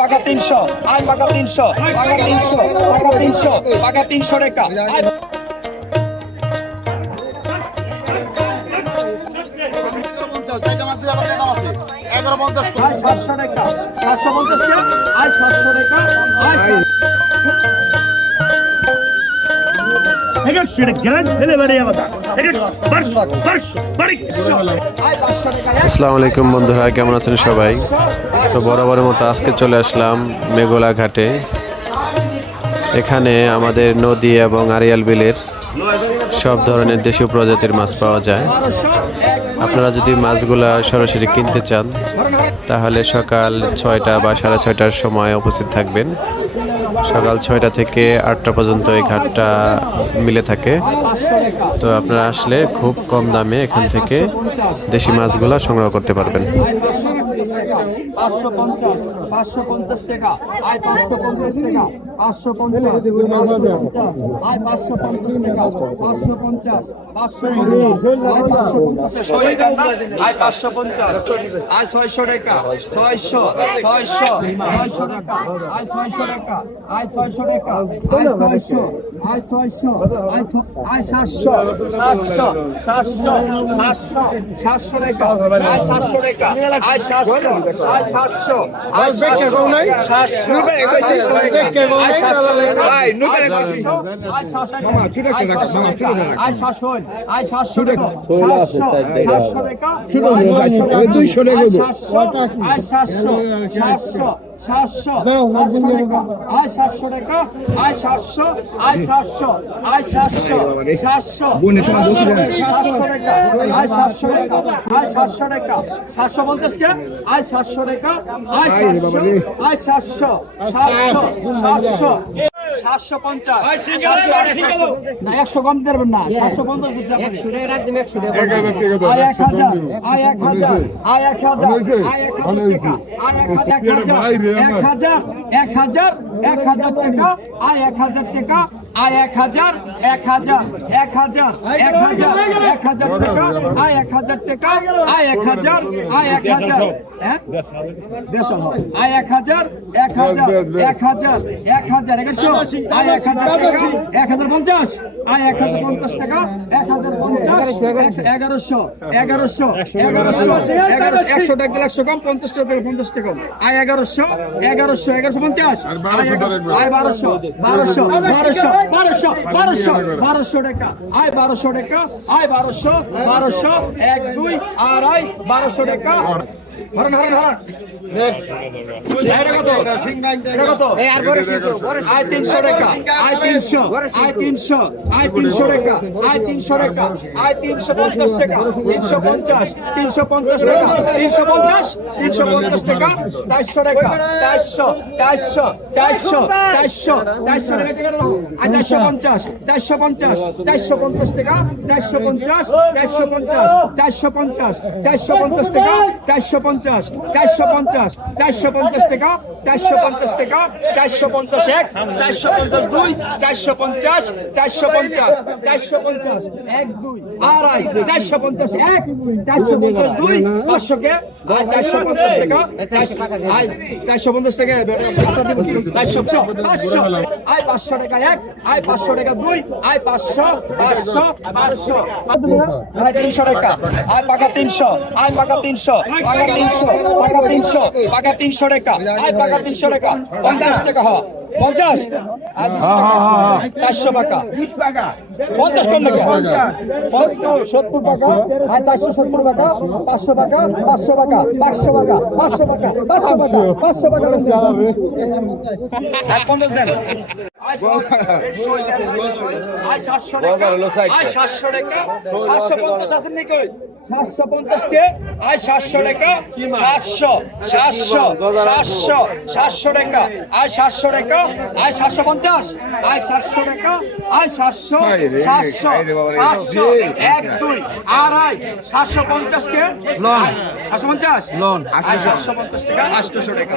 পাকা 300 আই পাকা 300 পাকা 300 পাকা 300 পাকা 300 টাকা আই 700 টাকা 750 টাকা আই 700 টাকা আই আসসালামু আলাইকুম বন্ধুরা, কেমন আছেন সবাই? তো বরাবরের মতো আজকে চলে আসলাম মেঘলা ঘাটে। এখানে আমাদের নদী এবং আড়িয়াল বিলের সব ধরনের দেশীয় প্রজাতির মাছ পাওয়া যায়। আপনারা যদি মাছগুলা সরাসরি কিনতে চান তাহলে সকাল 6টা বা 6:30টার সময় উপস্থিত থাকবেন। সকাল 6টা থেকে 8টা পর্যন্ত এই ঘাটটা মিলে থাকে। তো আপনারা আসলে খুব কম দামে এখান থেকে দেশি মাছগুলা সংগ্রহ করতে পারবেন। 550 টাকা আই 550 টাকা 550 আই 550 টাকা 550 আই 550 আই 600 টাকা 600 টাকা আই 600 টাকা আই 600 টাকা আই 600 আই 600 আই 700 টাকা আই 700 টাকা আই 700 আই 700 আই 700 কম দেবেন না 750 দিচ্ছে আপনি 1000 টাকা আই 1000 টাকা আই 1000 টাকা আই 1000 আই 1000 হ্যাঁ দেশন আই 1000 100 আই 1000 টাকা 1050 আই 1050 টাকা 1050 1100 100 টাকা 100 কম 50 টাকা 50 টাকা আই 1100 150 আই 1200 টাকা আই 1200 টাকা আই 1200 1 2 আড়াই 1200 টাকা হরন আই 300 টাকা আই 300 টাকা আই 300 টাকা আই 350 টাকা 350 টাকা 350 টাকা 400 টাকা 400 টাকা আই 450 টাকা 450 টাকা 450 টাকা 450 টাকা 450 টাকা 451 452 450 1 2 আড়াই 450 1 452 500 কে 450 টাকা 450 টাকা 500 আই 500 টাকা 1 আই 500 টাকা 2 আই 500 আই 300 টাকা আই পাকা 300 আই পাকা 300 পাকা 300 টাকা আই পাকা 300 টাকা 50 টাকা 50 400 টাকা 20 টাকা 50 কম টাকা 70 টাকা আই 470 টাকা 500 টাকা 500 টাকা 500 টাকা 500 টাকা 500 টাকা 500 টাকা 50 দেন আই 700 টাকা আই 700 টাকা 750 আছে নাকি 750 কে আই 700 টাকা 700 টাকা আই 700 টাকা আই 750 আই 700 টাকা আই 700 1 2 আড়াই 750 কে লোন 750 লোন 750 টাকা 800 টাকা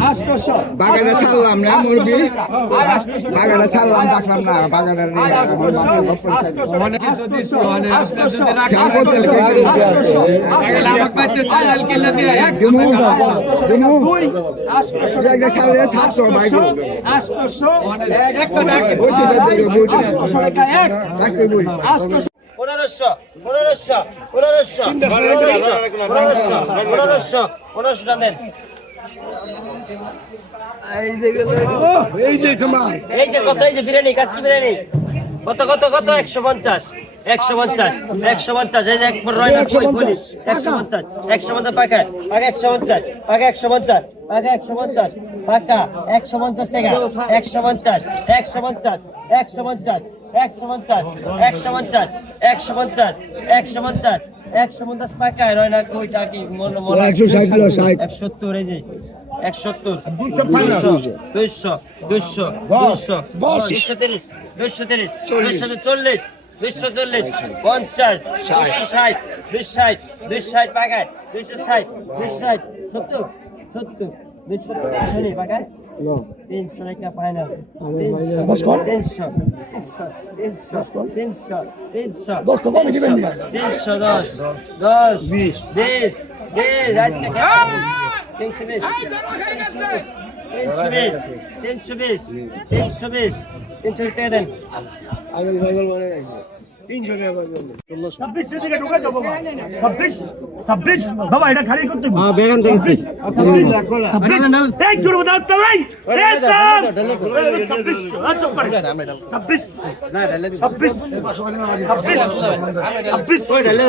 800 বাগানে ছাড়লাম না মুরগি বাগানে ছাড়লাম দেখলাম না বাগানের এই যে কত, এই যে বিরিয়ানি, কাজকি বিরিয়ানি কত কত কত 150 150 150, এই যে একবার রয় না কই বলি 150 150 পাকা পাকা 150 পাকা 150 পাকা 150 পাকা 150 টাকা 150 150 150 150 150 150 150 150 পাকা রয় না কইটা কি মন মন 160 কিলো 60 170, এই যে 170 200 200 200 200 230 230 240 240 50 260 260 260 পাকায় 260 260 70 70 230 পাকায় 300 টাকা পায় না 300 300 টাকা দেন। 26 থেকে ঢুকে যাবো 26 বাবা, এটা খালি করতে বেগান দেখেছি 26 এই করব দাও তো ভাই, এই তো 26 আচ্ছা করে 26 না ডালে 26 ওই ডালে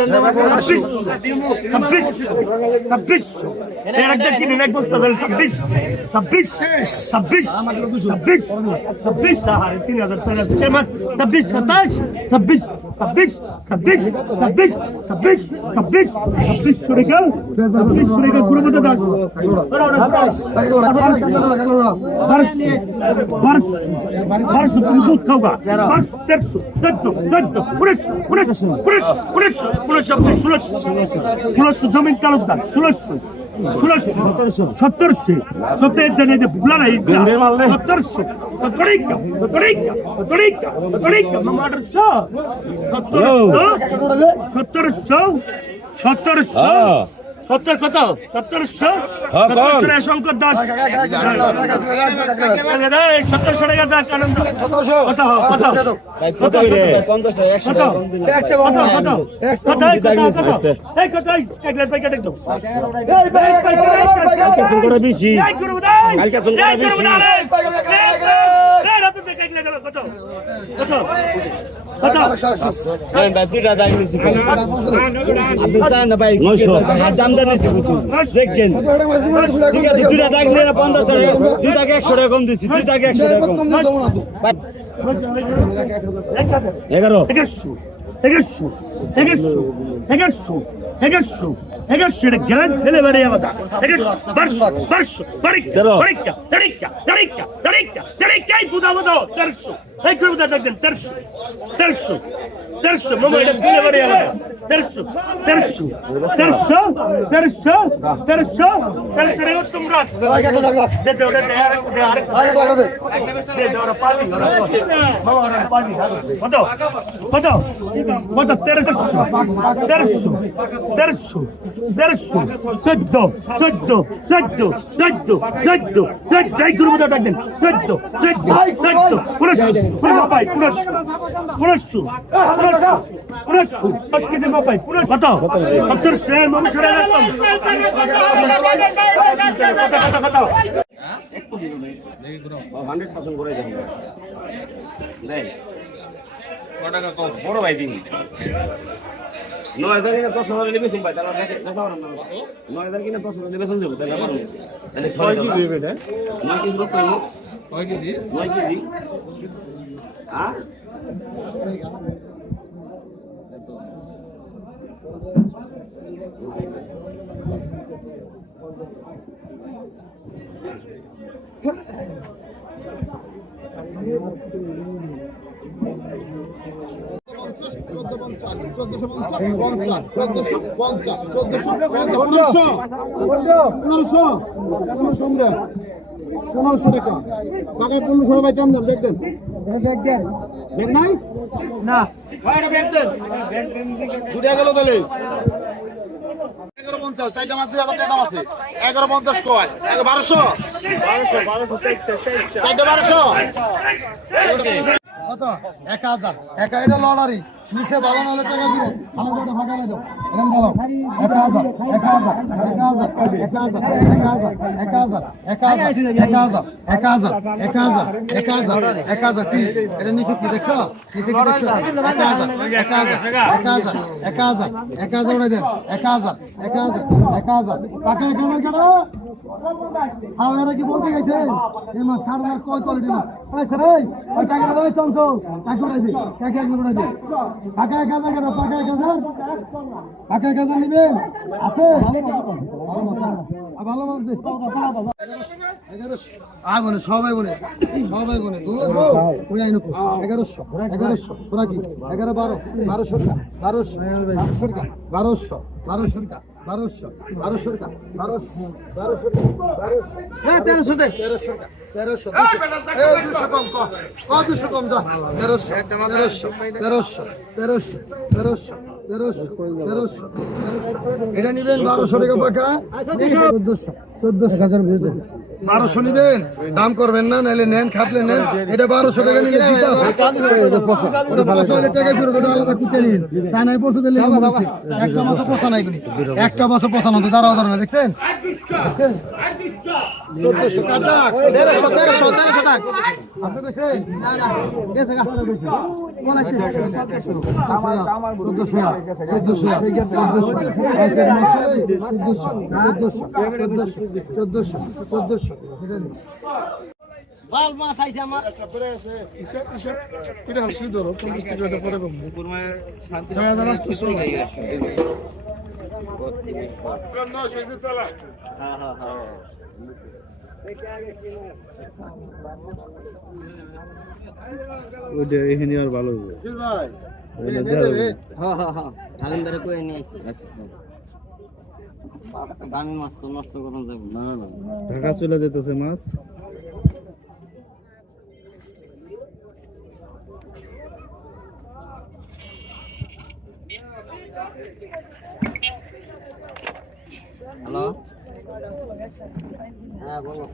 26 এর একটা কিনে এক বস্তা ডাল 26 আর 3000 টাকা তেমন 26 27 26 টাকা করবো দাদা 1200 তুমি দুধ খাওগা 1300 16 জমিন তালুকদার 16 17 কত 1700 শঙ্কর দাস 1700 টাকা দাস আনন্দ কত কত দেখেন ঠিক আছে, দুটা দাগ নিয়ে 50 টাকা, দুই দাগ 100 টাকা কম দিচ্ছি, দুই দাগ 100 টাকা কম 11 11 গ্রান্ড ফেলে বেড়ে আমাদের 1300 মামা এটা ফেলে বেড়ে আমাদের 1300 তোমরা দেখো ওটা কত 100% করে দেন বড় ভাই দিন 9000 কিনা 10000 নিবে ভাই, তাহলে 9000 কিনা 10000 নিবে শুনছো তাহলে পারো, তাহলে 6 কি দিবে এটা 9 কেজি লোক কই 9 কেজি হ্যাঁ টাকা 1500 ভাই কম দাম দেখবেন না দুটা গেল তাহলে 1150 চারটা মাছ 2000 টাকা দাম আছে 1150 কয় 1200 কত 1000 একা এটা লড়ারি নিচে ভালো নালে টাকা দিবে আমাদের তো ভাগালে দাও এরকম বলো 1000 কি এটা নিচে কি দেখছো নিচে কি দেখছো 1000 উড়াই দেন 1000 টাকা 1000 কাটা হাওয়ারা কি বলতে গেছে এই মাছ সারা কয় কোয়ালিটি মাছ পয়সা রে ওই টাকা দাও চমচো টাকা উড়াই দে টাকা উড়াই দে টাকা 1000 কাটা টাকা 1000 নিবেন আছে ভালো মাছ দে আগুনে সবাই গুনে ওই আইনো 1100 তোরা কি 11 12 এটা নিবেন 1200 টাকা পাকা 14,000 1200 নিবেন দাম করবেন না নাহলে নেন খাটলে নেন এটা 1200 টাকা নিলে জিতা আছে ওটা 5000 টাকা ফেরত ওটা আলাদা কুটে নিন চায়নায় পড়ছে দিলে একটা মাছ পচা নাই গুনি একটা মাছ পচা না দাঁড়াও না দেখছেন 1400 কাটা 1300 টাকা আপনি কইছেন না গেছে গা বলাইছে আমার 1400 বাল মাছ আইছে আমার এখানে আর ভালো আলমদারে কই নিয়ে দামি মাছ তো নষ্ট করুন যাবে না ঢাকা চলে যেতেছে মাছ হ্যালো হ্যাঁ বলো